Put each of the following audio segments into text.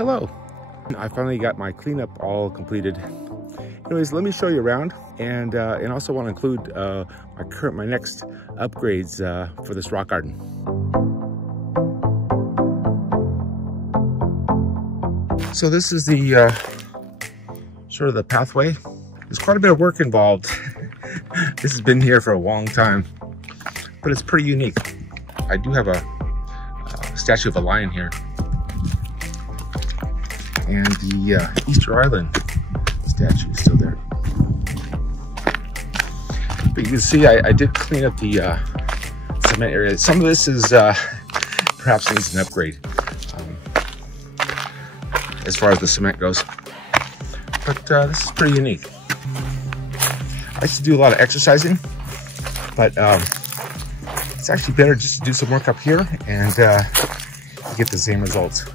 Hello. I finally got my cleanup all completed. Anyways, let me show you around, and also want to include my next upgrades for this rock garden. So this is the sort of the pathway. There's quite a bit of work involved. This has been here for a long time, but it's pretty unique. I do have a statue of a lion here, and the Easter Island statue is still there. But you can see I did clean up the cement area. Some of this is perhaps needs an upgrade as far as the cement goes, but this is pretty unique. I used to do a lot of exercising, but it's actually better just to do some work up here and get the same results.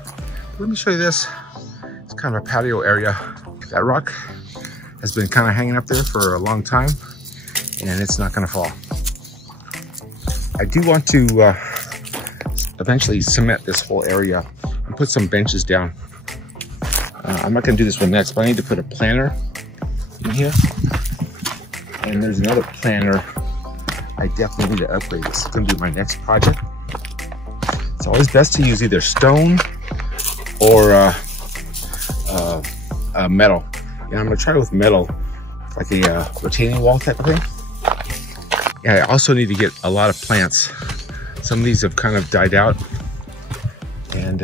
Let me show you this. It's kind of a patio area. That rock has been kind of hanging up there for a long time, and it's not going to fall. I do want to eventually cement this whole area and put some benches down. I'm not going to do this one next, but I need to put a planter in here. And there's another planter I definitely need to upgrade. This is going to be my next project. It's always best to use either stone or metal. And I'm going to try with metal, like a retaining wall type of thing. Yeah, I also need to get a lot of plants. Some of these have kind of died out. And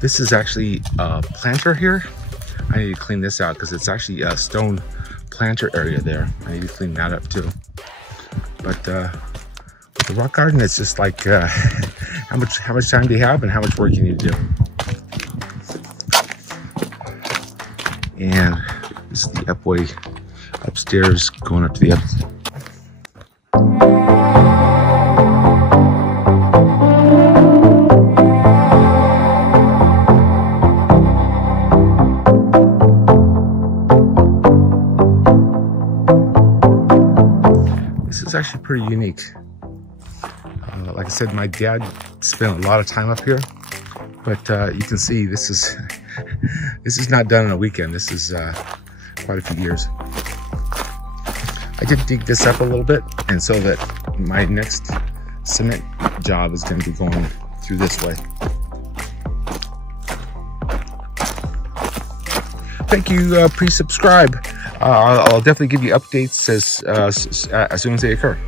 this is actually a planter here. I need to clean this out because it's actually a stone planter area there. I need to clean that up too. But with the rock garden, it's just like how much time do you have and how much work you need to do. And this is the upway upstairs going up to the This is actually pretty unique. Like I said, my dad spent a lot of time up here, but you can see this is not done in a weekend. This is quite a few years. I did dig this up a little bit, and so that my next cement job is going to be going through this way. Thank you. Please subscribe. I'll definitely give you updates as soon as they occur.